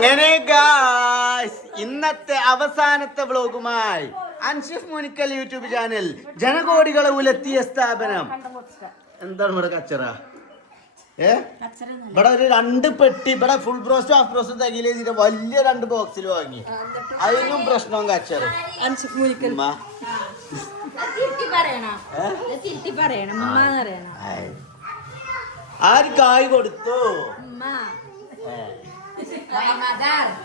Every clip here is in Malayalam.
അങ്ങനെ ഗായ്സ് ഇന്നത്തെ അവസാനത്തെ വ്ലോഗുമായി അൻഷിഫ് മോനിക്കൽ യൂട്യൂബ് ചാനൽ ജനകോടികളെ ഉലത്തിയ സ്ഥാപനം. എന്താണ് ഇവിടെ കച്ചറ? ഏ? ഇവിടെ ഒരു രണ്ട് പെട്ടി ഇവിടെ ഫുൾ ബ്രോസ്റ്റും ഹാഫ് ബ്രോസ്റ്റും തകിൽ വലിയ രണ്ട് ബോക്സിൽ വാങ്ങി. അതിനും പ്രശ്നവും കച്ചറ. അൻഷിഫ് മുനിക്കൽ. ആര് കായ് കൊടുത്തു.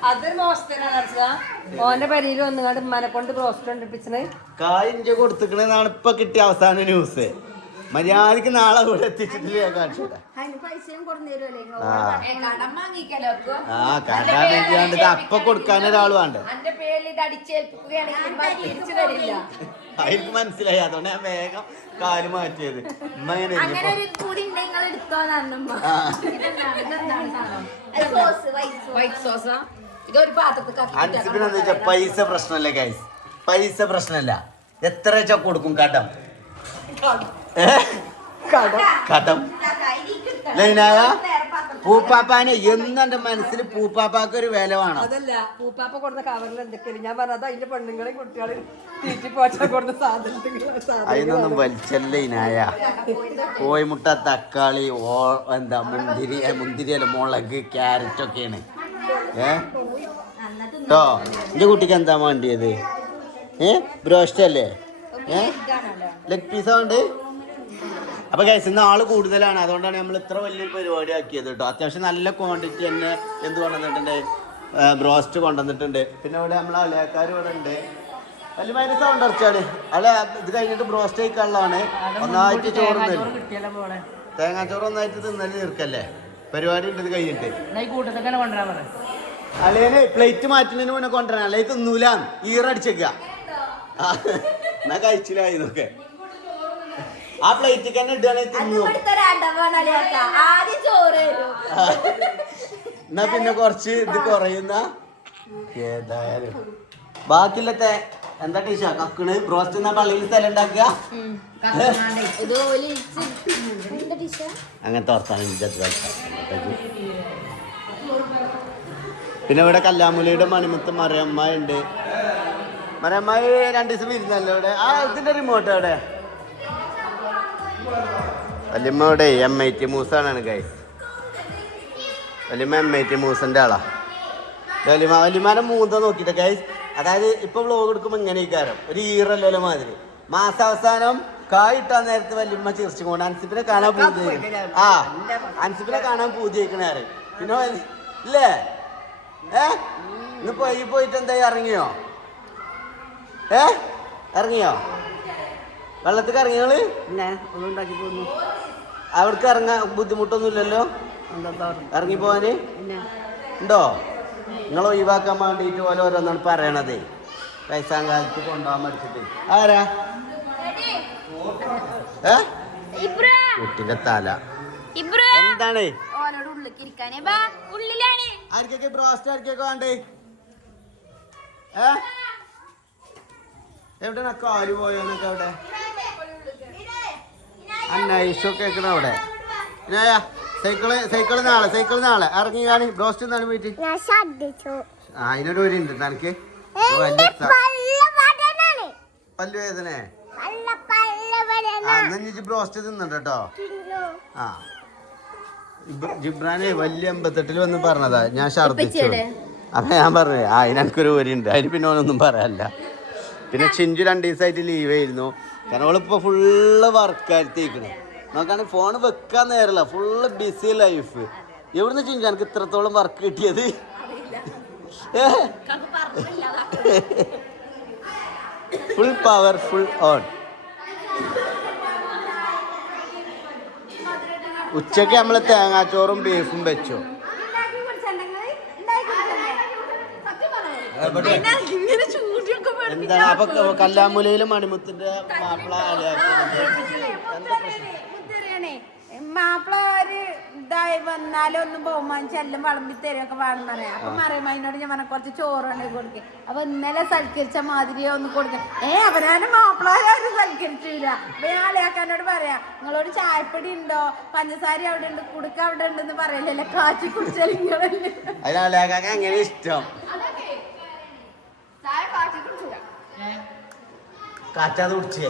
അതൊരു മോശത്തിനാണ് ഓന്റെ പരിയിൽ വന്നുകൊണ്ട് ഉമ്മാനെ കൊണ്ട് ബ്രോസ്റ്റ് കൊണ്ടിപ്പിച്ചത് കായ് കൊടുത്തിക്കണെന്നാണ് ഇപ്പൊ കിട്ടിയ അവസാന ന്യൂസ് മര്യാദയ്ക്ക് നാളെ ഇവിടെ എത്തിച്ചിട്ടില്ല തരുമല്ലേ ആ. കടം ഇത് അപ്പൊ കൊടുക്കാൻ ഒരാൾ വേണ്ട? അതിന് മനസ്സിലായി. അതുകൊണ്ട് ഞാൻ വേഗം കാൽ മാറ്റിയത്. ഉമ്മ അങ്ങനെ ഇരിഞ്ഞപ്പോ- ഒരു കൂടി നിങ്ങൾ എടുത്തോന്നമ്മ ആ. വൈറ്റ് സോസാ ഇതൊരു പാത്രത്തിൽ അൻസിബിന് എന്താ പൈസ പ്രശ്നമല്ല ഗൈസ് പൈസ പ്രശ്നമല്ല. എത്ര വെച്ചാ കൊടുക്കും കടം. കടം. ലൈനായ പൂപ്പാപ്പാനെ എന്നും എന്റെ മനസ്സിൽ പൂപ്പാപ്പാക്ക് ഒരു വില വേണം. അതല്ല പൂപ്പാപ്പ കൊടുത്ത കവറിൽ എന്തൊക്കെയാണ്? ഞാൻ പറഞ്ഞത് അതിന്റെ പെണ്ണുങ്ങളെയും കുട്ടികളെയും തീറ്റി പോറ്റാൻ കൊടുത്ത സാധനങ്ങൾ അതിനൊന്നും വലിച്ചല്ലേ ഇനായ കോഴിമുട്ട തക്കാളി ഓ എന്താ മുന്തിരി മുന്തിരി അല്ല മുളക് ക്യാരറ്റ് ഒക്കെയാണ്. ഏ? കേട്ടോ എന്റെ കുട്ടിക്ക് എന്താ വേണ്ടിയത്? ഏ? ബ്രോസ്റ്റ് അല്ലേ? ഏ? ലെഗ് പീസ് ഉണ്ട് അപ്പൊ ഗൈസ് ഇന്ന് ആൾ കൂടുതലാണ്. അതുകൊണ്ടാണ് നമ്മൾ ഇത്ര വലിയൊരു പരിപാടി ആക്കിയത് കേട്ടോ. അത്യാവശ്യം നല്ല ക്വാണ്ടിറ്റി തന്നെ എന്ത് കൊണ്ടുവന്നിട്ടുണ്ട്. ബ്രോസ്റ്റ് കൊണ്ടുവന്നിട്ടുണ്ട്. പിന്നെ ഇവിടെ നമ്മളെ അലയക്കാർ ഇവിടെ ഉണ്ട്. വലിയ സൗണ്ട് അടച്ചാണ് അല്ല ഇത് കഴിഞ്ഞിട്ട് ബ്രോസ്റ്റ് കഴിക്കാനുള്ളതാണ്. ഒന്നായിട്ട് ചോറ് തേങ്ങാച്ചോറ് ഒന്നായിട്ട് തിന്നൽ തീർക്കല്ലേ? പരിപാടി ഉണ്ട് ഇത് കഴിഞ്ഞിട്ട്. അല്ലേ പ്ലേറ്റ് മാറ്റുന്നതിന് മുന്നേ കൊണ്ടുവരാൻ. അല്ലെങ്കിൽ തിന്നൂല ഈറടിച്ചേക്ക. എന്നാ കഴിച്ചില്ലായി ഇതൊക്കെ. ആ പ്ലേറ്റ് തന്നെ ഇടുകയാണെങ്കിൽ തിന്നു ആദ്യം ചോറ് എന്നാ പിന്നെ കുറച്ച് ഇത് കുറയുന്ന ഏതായാലും. ബാക്കിയില്ലത്തെ എന്താ ടീഷ കക്കണ് ബ്രോസ്റ്റ് എന്നാ പള്ളിയിൽ സ്ഥലം ഉണ്ടാക്കുക? അങ്ങനത്തെ കളിക്കാം. പിന്നെ ഇവിടെ കല്ലാമുലയുടെ മണിമുത്ത് മറിയമ്മ ഉണ്ട് മറിയമ്മ രണ്ടു ദിവസം ഇരുന്നല്ലോ ഇവിടെ? ആ ഇതിന്റെ റിമോട്ട് എവിടെ? വല്യമ്മ എം ഐ ടി മൂസാണ് ഗൈസ് വല്യമ്മ എം ഐ ടി മൂസന്റെ ആളാ. വല്യമ്മ വല്യമാനെ മൂന്ന നോക്കിട്ട് ഗൈസ് അതായത് ഇപ്പൊ വ്ലോഗ് എടുക്കുമ്പോൾ ഇങ്ങനെ ഇക്കാരം ഒരു ഈറല്ലോ മാതിരി മാസാവസാനം കായിട്ടാ നേരത്തെ വല്യമ്മ ചിരിച്ചുകൊണ്ട് അൻസിപ്പിനെ കാണാൻ പൂതി ആ അൻസിപ്പിനെ കാണാൻ പൂതിയേക്കണേ പിന്നെ വല്യ- ഇല്ലേ? ഏ? ഇന്ന് പോയി പോയിട്ട് എന്തായി? ഇറങ്ങിയോ? ഏ? ഇറങ്ങിയോ? വെള്ളത്തിൽ ഇറങ്ങിയോൾ അവർക്ക് അവിടേക്ക് ഇറങ്ങാൻ ബുദ്ധിമുട്ടൊന്നുമില്ലല്ലോ? ഇല്ലല്ലോ ഇറങ്ങി പോവാന്? ഉണ്ടോ? നിങ്ങൾ ഒഴിവാക്കാൻ വേണ്ടിട്ട് പോലെ ഓരോന്നാണ് പറയണതേ. വയസ്സാം കാലത്ത് കൊണ്ടുപോകാൻ മടിച്ചിട്ട് ആരാ? ഏ? കുട്ടിന്റെ തല. എന്താണ്? ഓനോട് ഉള്ളിലേക്ക് ഇരിക്കാനേ. ബാ ഉള്ളിലാണ്. ആർക്കൊക്കെ ബ്രോസ്റ്റ് ആർക്കൊക്കെ വേണ്ടേ? ഏ? എവിടെ കാൽ പോയോന്നൊക്കെ അവിടെ? അന്നൈഷൊക്കെ കേൾക്കണ അവിടെ. സൈക്കിൾ സൈക്കിൾ നാളെ സൈക്കിൾ നാളെ. ഇറങ്ങി കാണി ബ്രോസ്റ്റ് എന്നാണ് പോയിട്ട് ആ അതിനൊരു ഒരു ഉണ്ട് തനിക്ക് വലിയ സ- പല്ലവടനാണ് പല്ല് വേദന നല്ല പല്ലവടന ആ എന്നാ ഇനി ബ്രോസ്റ്റ് തിന്നണ്ട കേട്ടോ ആ. ജിബ്രാനെ വലിയ എൺപത്തെട്ടിൽ വന്ന് പറഞ്ഞതാ. ഞാൻ ഛർദിച്ചു അപ്പൊ ഞാൻ പറഞ്ഞു ആ അതിനൊരു ഉണ്ട് അതിന് പിന്നെ ഓനൊന്നും പറയാനില്ല. പിന്നെ ചിഞ്ചു രണ്ട് ദിവസമായിട്ട് ലീവ് ആയിരുന്നു. കാരണം അവളിപ്പോ ഫുള്ള് വർക്കായിരുത്തേക്കണ് നോക്കാണെങ്കിൽ ഫോൺ വെക്കാൻ നേരല്ല ഫുള്ള് ബിസി ലൈഫ് എവിടുന്ന് ചിഞ്ചു എനിക്ക് ഇത്രത്തോളം വർക്ക് കിട്ടിയത്? ഫുൾ പവർ ഫുൾ ഓൺ ഉച്ചയ്ക്ക് നമ്മൾ തേങ്ങാച്ചോറും ബീഫും വെച്ചു. എന്താണ് അപ്പൊ കല്ലാമ്പുലയിലും മണിമുത്തിന്റെ മാപ്പിള മാപ്പിള ഒരു ഇതായി വന്നാലും ഒന്നും ബഹുമാനിച്ച് എല്ലാം വിളമ്പി തരുമൊക്കെ വേണം പറയാം. അപ്പൊ മറിയമ്മനോട് ഞാൻ പറഞ്ഞ കുറച്ച് ചോറ് ഉണ്ടെങ്കിൽ കൊടുക്കും. അപ്പൊ ഇന്നലെ സൽക്കരിച്ച മാതിരിയോ ഒന്ന് കൊടുക്കും. ഏ അവനാരും മാപ്പിളാരും സൽക്കരിച്ചില്ല. അപ്പൊ ഞാൻ അളിയാക്കാനോട് പറയാം നിങ്ങളോട് ചായപ്പൊടി ഉണ്ടോ? പഞ്ചസാര അവിടെ ഉണ്ട് കുടുക്ക അവിടെ ഉണ്ടെന്ന് പറയലല്ലേ കാച്ചി കുടിച്ചാൽ ഇങ്ങനെ ഇഷ്ടം? കാറ്റാതെ കുടിച്ചേ.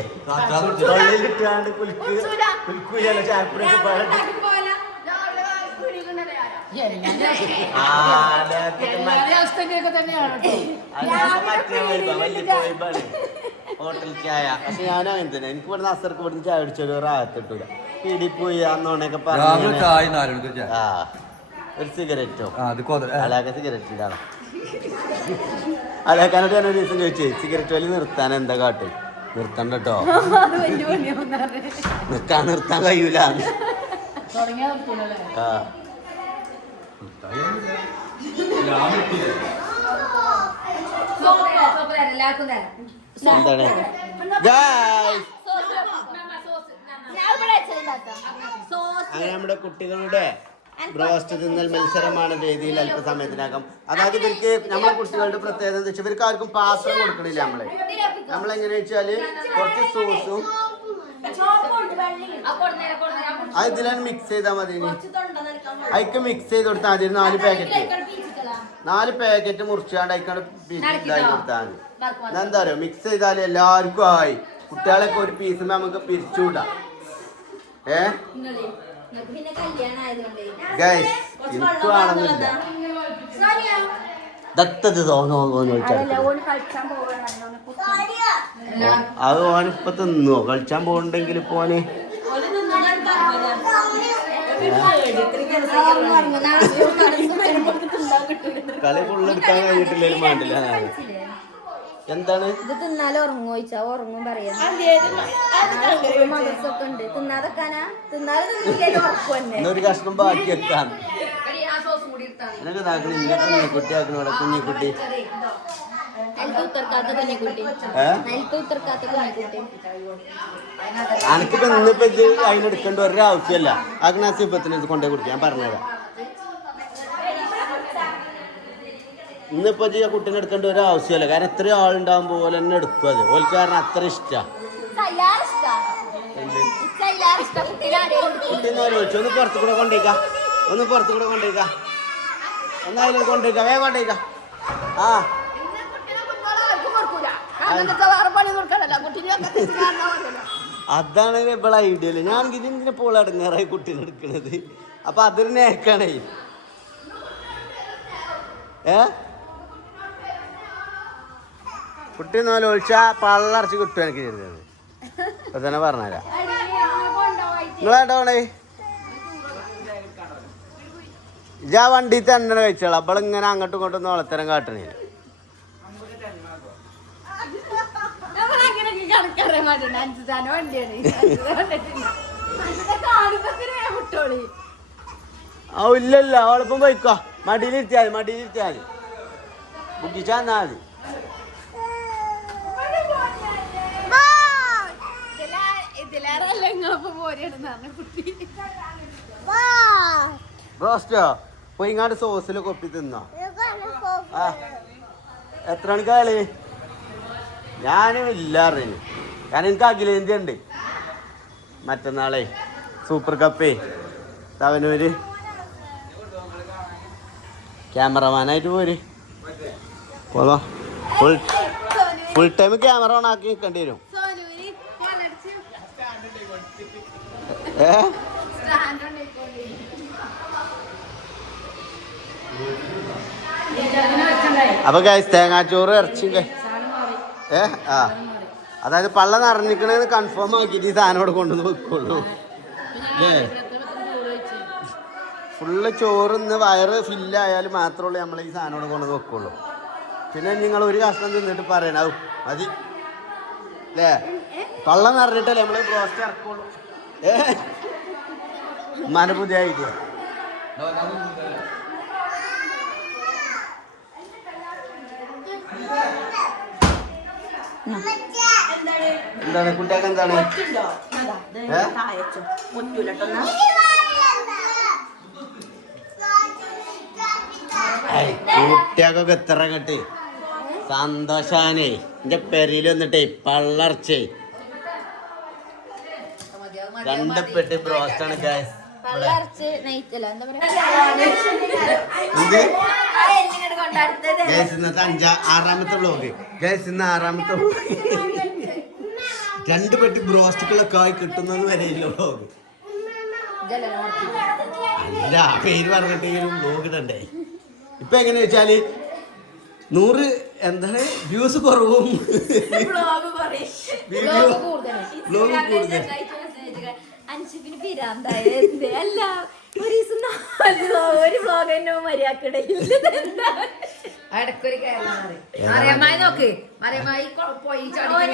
കുലുക്ക് ചായപ്പൊടിയൊക്കെ. ഹോട്ടൽ ചായ. പക്ഷെ അങ്ങനെ തന്നെ. എനിക്ക് ഇവിടുന്ന് അസർക്ക് ഇവിടുന്ന് ചായ അടിച്ചൊരു റാഹത്തിട്ടൂല പീടി പോയി അന്നോണൊക്കെ പറഞ്ഞു ആ ഒരു സിഗരറ്റോ? ആ അത് കൊത അലാക്ക സിഗരറ്റ് ഇടാണ് അലാക്കാനോട് ഞാൻ ഒരു ദിവസം ചോദിച്ചേ സിഗരറ്റ് വലി നിർത്താൻ എന്താ കാട്ട്? നിർത്തണ്ട കേട്ടോ നിൽക്കാൻ നിർത്താൻ നിർത്താൻ കഴിയൂല. ആ. എന്താണ്? അങ്ങനെ നമ്മുടെ കുട്ടികളുടെ ബ്രോസ്റ്റ് തിന്നൽ മത്സരമാണ് വേദിയിൽ അല്പസമയത്തിനകം. അതായത് ഇവർക്ക് നമ്മളെ കുട്ടികളുടെ പ്രത്യേകത എന്താ വെച്ചാൽ ഇവർക്ക് ആർക്കും പാത്രം കൊടുക്കണില്ല നമ്മളെ. നമ്മളെങ്ങനെ വെച്ചാൽ കുറച്ച് സോസും അത് ഇതിലാണ് മിക്സ് ചെയ്താൽ മതി അതിക്ക് മിക്സ് ചെയ്ത് കൊടുത്താൽ മതി നാല് പാക്കറ്റ് നാല് പാക്കറ്റ് മുറിച്ചാണ്ട് അതിക്കാണ് ഇതായി കൊടുത്താൽ മതി. എന്താ പറയുക മിക്സ് ചെയ്താൽ എല്ലാവർക്കും ആയി. കുട്ടികളൊക്കെ ഒരു പീസ് നമുക്ക് പിരിച്ചുവിടാം. ഏ? പിന്നെ കല്യാണം ആയതുകൊണ്ട്. ഗൈസ് എനിക്ക് ദത്തത് തോന്നുന്നു അത് ഓൻ ഇപ്പൊ തിന്നോ? കളിച്ചാൻ പോകണ്ടെങ്കിൽ പോന് കളി ഫുള്ളെടുക്കാൻ കഴിഞ്ഞിട്ടില്ലേലും വേണ്ടില്ല എന്താണ്? ഇത് തിന്നാലും ഉറങ്ങും ചോദിച്ചാ? ഉറങ്ങും പറയാം. മദർസൊക്കെ ഉണ്ട്. തിന്നാതെക്കാനാ തിന്നാലും തിന്നില്ലേലും ഉറക്കും തന്നെ. എന്നൊരു കഷ്ണം ബാക്കി വെക്കാം. എന്നൊക്കെ ഇതാക്കണം ഇന്റെ കുഞ്ഞിക്കുട്ടി ആക്കണം ഇവിടെ അനക്കിപ്പോ ഇന്നിപ്പോ അതിനെടുക്കേണ്ട ഒരാവശ്യമല്ല ആ ഗ്ലാസ് ഇപ്പത്തിന് ഇത് കൊണ്ടേ കുടിക്കാൻ ഞാൻ പറഞ്ഞുതരാം. ഇന്നിപ്പോ ചെയ്യാ കുട്ടീനെ എടുക്കേണ്ട ഒരു ആവശ്യമല്ല. കാരണം എത്രയോ ആളുണ്ടാകും പോലെ തന്നെ എടുക്കും അത്. ഓൽക്ക് കാരണം അത്ര ഇഷ്ടമാണ് ചോദിച്ചു ഒന്ന് പുറത്തു കൂടെ കൊണ്ടേക്ക ഒന്ന് പുറത്തു കൂടെ കൊണ്ടേക്ക ഒന്നായാലും കൊണ്ടേക്ക വേഗം കൊണ്ടേക്ക ആ. അതാണ് ഇപ്പോൾ ഐഡിയൽ ഞാൻ ഇതിങ്ങനെ പോളെ അടങ്ങാറായി കുട്ടീനെ എടുക്കണത്. അപ്പൊ അതൊരു നേക്കാണേ. ഏ? കുട്ടി എന്നാലും ഒഴിച്ചാ പള്ളറച്ച് കിട്ടും എനിക്ക് ചെയ്തത് അപ്പൊ തന്നെ പറഞ്ഞുതരാം നിങ്ങളേട്ടോണേ ഇജാ വണ്ടി തന്നെ കഴിച്ചോളാം. അപ്പോൾ ഇങ്ങനെ അങ്ങോട്ടും ഇങ്ങോട്ടും നോളത്തരം കാട്ടണേ. ഇല്ലല്ല. അവളിപ്പം പോയിക്കോ. മടിയിലിരുത്തിയാൽ മടിയിലിരുത്തിയാൽ എന്നാ മതി. കുട്ടി. ഇങ്ങാണ്ട് സോസിൽ കൊപ്പി തിന്ന. എത്ര മണിക്ക് കളി? ഞാനും ഇല്ല അറിഞ്ഞു. കാരണം എനിക്ക് അഖിലേന്ത്യ ഉണ്ട് മറ്റന്നാളെ സൂപ്പർ കപ്പേ. തവനൂര് ക്യാമറമാനായിട്ട് പോര്. പോലോ full full time camera on ആക്കി നിൽക്കേണ്ടി വരും. അപ്പൊ ഗൈസ് തേങ്ങാച്ചോറ് ഇറച്ചി ഏ? ആ. അതായത് പള്ള നിറഞ്ഞിക്കണെന്ന് കൺഫേം ആക്കിയിട്ട് ഈ സാധനം ഇവിടെ കൊണ്ടുവന്ന് വെക്കുള്ളൂ. ഏ ഫുള്ള് ചോറ് ഇന്ന് വയറ് ഫില്ലായാലും മാത്രമേ നമ്മൾ ഈ സാധനം ഇവിടെ കൊണ്ടുവന്ന് വെക്കുള്ളൂ. പിന്നെ നിങ്ങൾ ഒരു കഷ്ണം തിന്നിട്ട് പറയണം മതി. അല്ലേ? പള്ള നിറഞ്ഞിട്ടല്ലേ നമ്മൾ ബ്രോസ്റ്റ് ഇറക്കുള്ളൂ? ഏ മന പുതിയ ഐഡിയ. എന്താണ് കുട്ടിയൊക്കെ എന്താണ്? കുട്ടിയൊക്കെ എത്ര കട്ടി? സന്തോഷാനേ. എന്റെ പെരയിൽ വന്നിട്ടേ പള്ളർച്ചേ. രണ്ട് പെട്ടി ബ്രോസ്റ്റാണ് കൊണ്ടടുത്തത് ഗൈസ് ഇന്നത്തെ അഞ്ചാ ആറാമത്തെ ബ്ലോഗ് ഗൈസ് ഇന്ന് ആറാമത്തെ. രണ്ട് പെട്ടി ബ്രോസ്റ്റുകളൊക്കെ ആയി കിട്ടുന്നത് വരെയുള്ള ബ്ലോഗ് അല്ല പേര് പറഞ്ഞിട്ടെങ്കിലും ബ്ലോഗ് ഇടണ്ടേ? ഇപ്പൊ എങ്ങനെ വെച്ചാൽ നൂറ് എന്താണ്? വ്യൂസ് കുറവും. വീഡിയോ വ്ലോഗ് കൂടുതൽ അൻഷിപ്പിന് പിരാന്തായ എന്ത് അല്ല ഒരു ദിവസം നാല് ഒരു വ്ലോഗ് മര്യാദക്കിടയില്ല ഇടയ്ക്കൊരു കേരളം മറിയമ്മായി നോക്ക്. മറിയമ്മായി പോയി ചാടി ഓൻ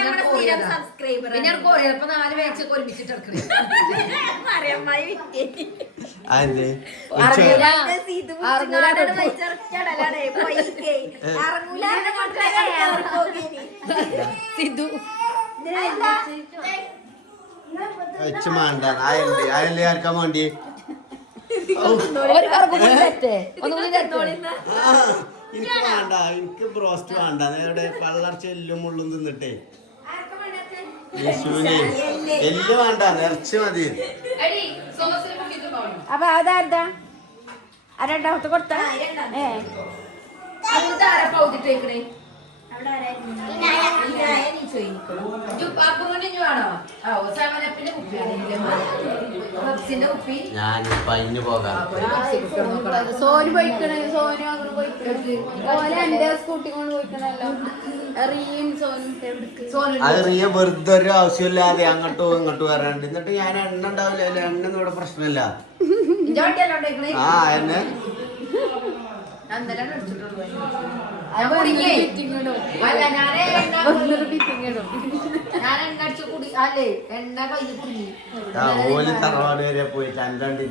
പിന്നെ കോരിയതാ. അപ്പൊ നാല് വേച്ചൊക്കെ ഒരുമിച്ചിട്ട് എടുക്കണേ മറിയമ്മായി വിറ്റേ അതെ വെച്ച് മാണ്ട. അയല്ലേ അയല്ലേ ആർക്കാൻ വേണ്ടി എനിക്ക് വേണ്ട എനിക്ക് ബ്രോസ്റ്റ് വേണ്ട. നേരെ പള്ളർച്ച എല്ലും മുള്ളും തിന്നിട്ടേ. യേശുവിനെ. എല്ല് വേണ്ട നിറച്ച് മതി. അപ്പൊ അതാരതാ? ആ രണ്ടാമത്തെ കൊടുത്ത? ഏ. സോന് പോയിക്കണേ സോനു അങ്ങനെ പോയിക്കണേ ഓല എന്റെ സ്കൂട്ടി കൊണ്ട് പോയിക്കണല്ലോ. റീം സോനും എവിടേക്ക്. സോനു അത് റിയ വെറുതെ ഒരു ആവശ്യമില്ലാതെ അങ്ങോട്ടും ഇങ്ങോട്ടും വരാണ്ട്. എന്നിട്ട് ഞാൻ എണ്ണ ഉണ്ടാവില്ല. എണ്ണ ഇവിടെ പ്രശ്നമില്ല. ആ എന്നെ? ഓൽ തറവാട് വരെ പോയി ചന്ദ്രണ്ടി.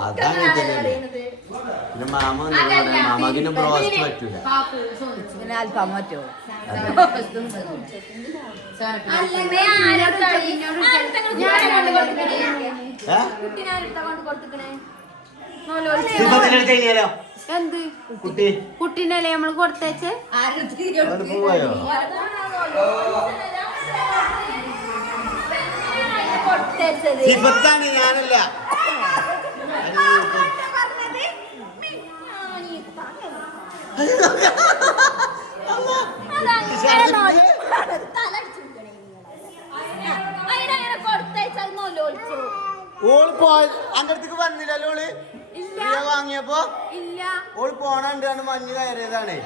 അതാണ് പിന്നെ മാമ മാമക്കിന് ബ്രോസ്റ്റ് പറ്റൂല. അല്പം പറ്റുമോ? എന്ത്? കുട്ടി. കുട്ടീനല്ലേ നമ്മൾ കൊടുത്തേച്ച് ഞാനല്ല ഓൾ പോ അന്റെ അടുത്തേക്ക് വന്നില്ലല്ലോ ഓൾ? വാങ്ങിയപ്പോ? ഓൾ പോണണ്ട് മഞ്ഞ് കയറിയതാണ്.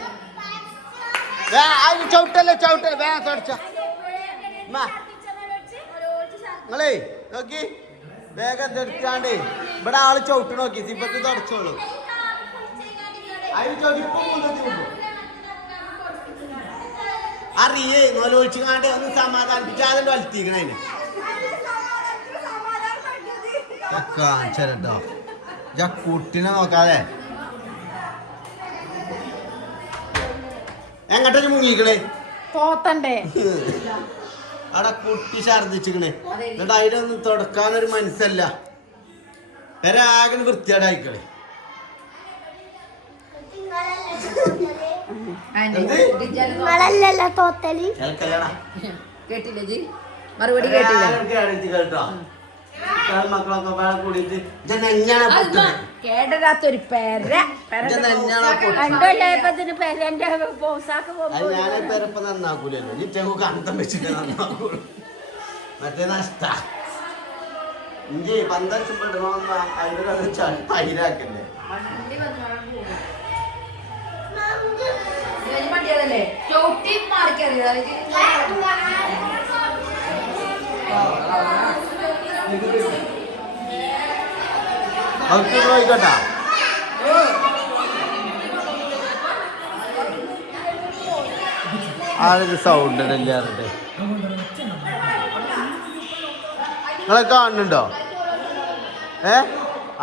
വേ, ചവിട്ടല്ലേ ചവിട്ടല്ലേ? തുടച്ച നിങ്ങളേ നോക്കി. വേഗം എടുക്കാണ്ട്. ഇവിടെ ആൾ ചവിട്ട് നോക്കി. സിബത്ത് തുടച്ചോളൂ. അതിന് ചവിട്ടിപ്പോ അറിയേ നോലൊഴിച്ചു കാണ്ട് ഒന്ന് സമാധാനിപ്പിച്ച് അതിന്റെ വലുത്തിക്കണതിന് കാണിച്ചോ ഞാൻ കുട്ടിനെ നോക്കാതെ. എങ്ങോട്ടൊരു മുങ്ങിക്കണേ? പോത്തണ്ടേ. അവിടെ കുട്ടി ഛർദിച്ചിക്കണേ എന്നിട്ട് അതിലൊന്നും തുടക്കാനൊരു മനസ്സല്ല. വൃത്തിയാടായിക്കളെ നിങ്ങളല്ലല്ലോ തോത്തൽ. കേൾക്കല്ലടാ കേട്ടില്ല ജി മറുപടി കേട്ടില്ല? കേട്ടോ മക്കളൊക്കെ കൂടിയിട്ട് കേടരാത്തൊരു പെര. പെരന്റെ പോസാക്ക് കണ്ടം വെച്ചിട്ട് മറ്റേ നഷ്ട. ഇഞ്ചി പന്തച്ചും പെടണമെന്ന് അതിന്റെ കഥ തൈരാക്കല്ലേ? മാറിക്കറിയാം? അവർക്ക് ആരൊരു സൗണ്ട് ഇല്ലാറുണ്ട് നിങ്ങളെ കാണുന്നുണ്ടോ? ഏ?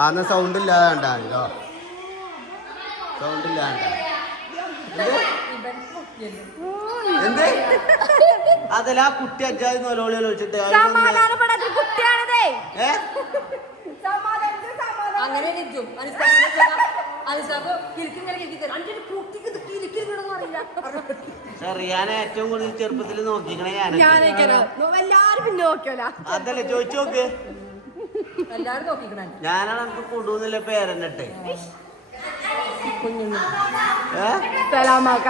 ആന്ന് സൗണ്ട് ഇല്ലാതെ കണ്ടോ? സൗണ്ട് ഇല്ലാണ്ട. എന്ത്? അതല്ല ആ കുട്ടി അജ്ജാതി നോലോളി കുട്ടിയാണതേ. ഏ? അങ്ങനെ ഇരിക്കും അനുസാബ് തരും കുട്ടിക്ക് അറിയില്ല. റിയാനെ ഏറ്റവും കൂടുതൽ ചെറുപ്പത്തിൽ നോക്കിക്കണേ ഞാൻ എല്ലാരും പിന്നെ അതല്ലേ ചോദിച്ചു നോക്ക്. എല്ലാരും നോക്കിക്കണേ. ഞാനാണ് എനിക്ക് കൊടുന്നില്ല പേരന്നിട്ട്. സലാമാക്ക.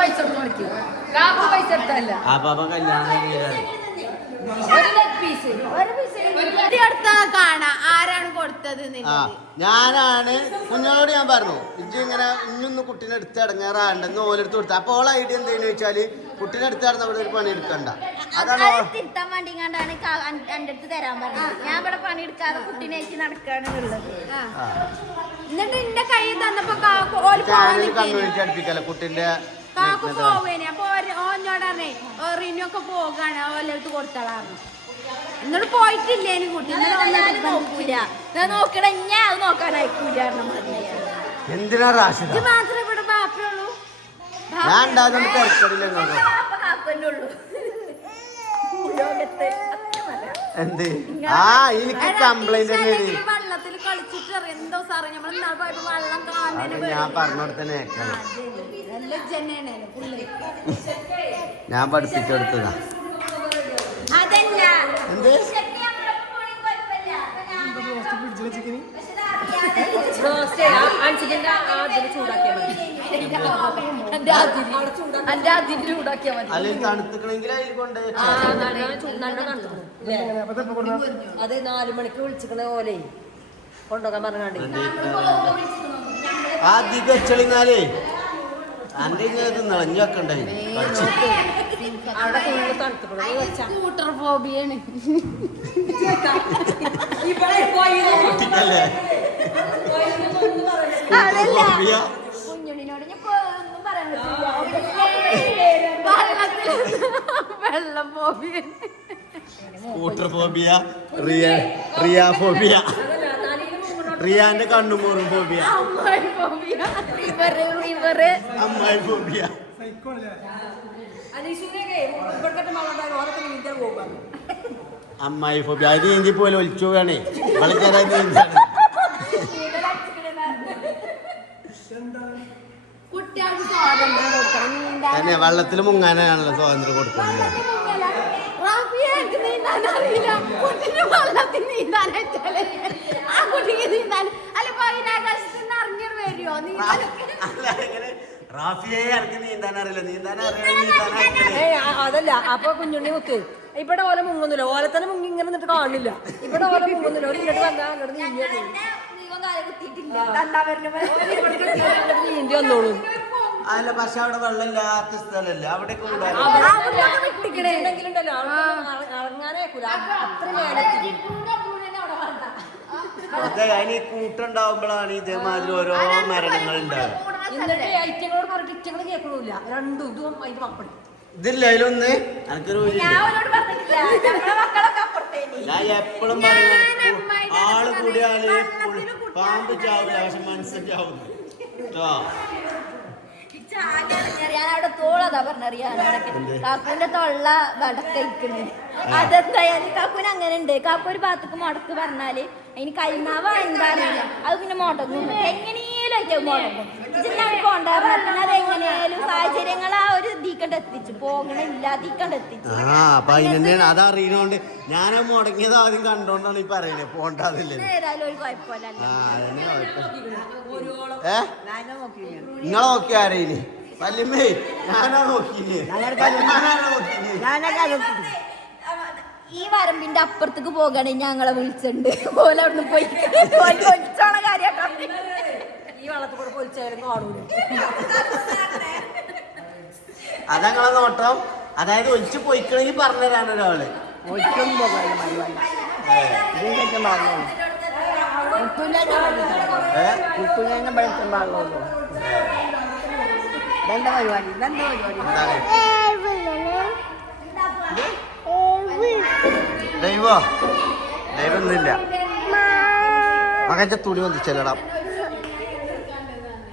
പൈസ ആ പാപ്പ കല്യാണം ഞാനാണ്. കുഞ്ഞോട് ഞാൻ പറഞ്ഞു ഇജ്ജ് ഇങ്ങനെ ഇഞ്ഞൊന്ന് കുട്ടീനെ എടുത്ത് ഇടങ്ങാറാണ്ടെന്ന് ഓലെടുത്ത് കൊടുത്ത. അപ്പൊ ഓളെ ഐഡിയ എന്തെന്ന് വെച്ചാൽ കുട്ടീനെ എടുത്ത് നടന്ന അവിടെ ഒരു പണി എടുക്കണ്ട. അതാണ് തിരുത്താൻ വേണ്ടി കണ്ടാണ് എന്റെ അടുത്ത് തരാൻ പറഞ്ഞത്. ഞാൻ ഇവിടെ പണിയെടുക്കാതെ കുട്ടീനായിട്ട് നടക്കാണ് ഉള്ളത്. ആ. ആ. എന്നിട്ട് എന്റെ കൈ തന്നപ്പോ. കമ്മ്യൂണിറ്റി അടുപ്പിക്കല കുട്ടീന്റെ കാക്കു പോവേനെ അപ്പൊ ഓനോട് പറഞ്ഞേ റിനൊക്കെ പോകാണ് ഓലെടുത്ത് കൊടുത്തളാർന്നു എന്നിട്ട് പോയിട്ടില്ലേ കുട്ടി നോക്കൂല ഞാൻ നോക്കണ ഞാൻ അത് നോക്കാൻ അയക്കൂല എന്തിനാ റാഷിദ ഇത് മാത്രമേ ഇവിടെ ബാപ്പയുള്ളൂ ഞാൻ ഉണ്ടാകുന്ന തിരക്കടില്ല എന്ത്? ആ എനിക്ക് കംപ്ലൈന്റ്. വെള്ളത്തിൽ കളിച്ചിട്ട് എന്തോ സാറേ നമ്മൾ വെള്ളം കാണുന്നതിന് ഞാൻ പറഞ്ഞോടത്തന്നെ ഞാൻ പഠിപ്പിച്ചെടുത്തതാ. അതല്ല. എന്ത്? റോസ്റ്റ് അഞ്ചിന്റെ ചൂടാക്കിയാൽ മതി. എന്റെ ചൂടാക്കിയാൽ മതി? അത് നാലു മണിക്ക് വിളിച്ചിക്കണ പോലെ കൊണ്ടുപോകാൻ പറഞ്ഞാണ്ട്. ആദ്യം വെച്ചളിങ്ങാലേ അന്റെ ഇത് നിളഞ്ഞൊക്കെ സ്കൂട്ടർ ഫോബിയാണ് ഇവിടെ പോയി. കുഞ്ഞുണ്ണിനോട് ഞാൻ ഒന്നും പറയാൻ പറ്റില്ല. വെള്ളം ഫോബിയാണ് scooter phobia Riya Riya phobia റിയാന്റെ കണ്ണുമൂറും ഫോബിയ അമ്മായി ഫോബിയ അമ്മായി ഫോബിയ അമ്മായി ഫോബിയ അത് നീന്തി പോലെ ഒലിച്ചു വേണേ വളരെ നീന്താണ് കുട്ടികൾക്ക് സ്വാതന്ത്ര്യം കൊടുക്കണം നീന്താൻ തന്നെ വെള്ളത്തിൽ മുങ്ങാനാണല്ലോ സ്വാതന്ത്ര്യം കൊടുക്കുന്നത് റാഫിയാക്ക് നീന്താൻ അറിയില്ല കുട്ടിന് വെള്ളത്തിൽ നീന്താൻ വെച്ചാൽ ആ കുട്ടിക്ക് നീന്താൻ അല്ല ബഹിരാകാശത്ത് നിന്ന് ഇറങ്ങി വരുമോ നീന്താൻ അല്ല ഇങ്ങനെ റാഫിയെ ഇറക്കി നീന്താൻ അറിയില്ല നീന്താൻ അറിയാൻ വെള്ളത്തിൽ മുങ്ങാനാണല്ലോ സ്വാതന്ത്ര്യം കൊടുക്കുന്നത്. അതല്ല. അപ്പൊ കുഞ്ഞുണ്ണി മുക്ക് ഇവിടെ ഓല മുങ്ങുന്നില്ല. ഓല തന്നെ മുങ്ങി ഇങ്ങനെ നിന്നിട്ട് കാണില്ല. ഇവിടെ ഓല മുങ്ങുന്നില്ല. ഒരു ഇങ്ങോട്ട് വന്നാൽ അങ്ങോട്ട് നീന്തി വന്നോളൂ. അല്ല പക്ഷെ അവിടെ വെള്ളമില്ലാത്ത സ്ഥലമല്ല അവിടെ അതെ അതിന് ഈ കൂട്ടുണ്ടാവുമ്പോഴാണ് ഇതേമാതിരി ഓരോ മരണങ്ങൾ ഉണ്ടാവുക ഇതില്ല അതിലൊന്ന് എനിക്കൊരു ഞാൻ എപ്പോഴും പറയുന്നത് ആൾ കൂടിയാൽ പാമ്പ് ചാവില്ല പക്ഷെ മനസ്സിലാവുന്നു കേട്ടോ തോളതാ പറഞ്ഞറിയാൻ കാക്കുവിന്റെ തൊള്ള വടക്കയിക്കണ്. അതെന്തായാലും കാക്കുവിന് അങ്ങനെ ഉണ്ട് കാക്കു ഒരു ഭാഗത്തേക്ക് മുടക്ക് പറഞ്ഞാൽ അതിന് കൈമാവ് എന്താറിയില്ല അത് പിന്നെ മുടങ്ങും. എങ്ങനെയാലും ആയിട്ട് മുടങ്ങും. ഇതിനാണ് കൊണ്ടുവരണം അത് എങ്ങനെയാലും സാഹചര്യങ്ങൾ ആ ഒരു ഇതിക്കണ്ട് എത്തിച്ചു. പോകണില്ല തീക്കണ്ട് എത്തിച്ചു. ആ അപ്പൊ അതിനെന്നെയാണ് അത് അറിയണോണ്ട് ഞാൻ മുടങ്ങിയത് ആദ്യം കണ്ടോണ്ടാണ് ഈ പറയണേ. പോണ്ടാതില്ലേ ഏതായാലും ഒരു കുഴപ്പമില്ല ആ അതന്നെ കുഴപ്പം. ഏ? നിങ്ങളെ നോക്കി വല്യമ്മേ ഞാനാ നോക്കിയേ. ഈ വരമ്പിന്റെ അപ്പുറത്തേക്ക് പോകണേ ഞങ്ങളെ വിളിച്ചിട്ടുണ്ട് പോലെ അവിടുന്ന് പോയി അതങ്ങളെ നോട്ടം കാര്യട്ടോ. ഈ വെള്ളത്തിൽ കൂടെ പൊലിച്ചാലും കാണൂല. അതങ്ങളെ നോട്ടം. അതായത് ഒലിച്ച് പൊയ്ക്കണമെങ്കിൽ പറഞ്ഞുതരാണ് ഒരാൾ. ഏ? എന്താണ്? ദൈവോ ദൈവം ഒന്നുമില്ല മകന്റെ തുണി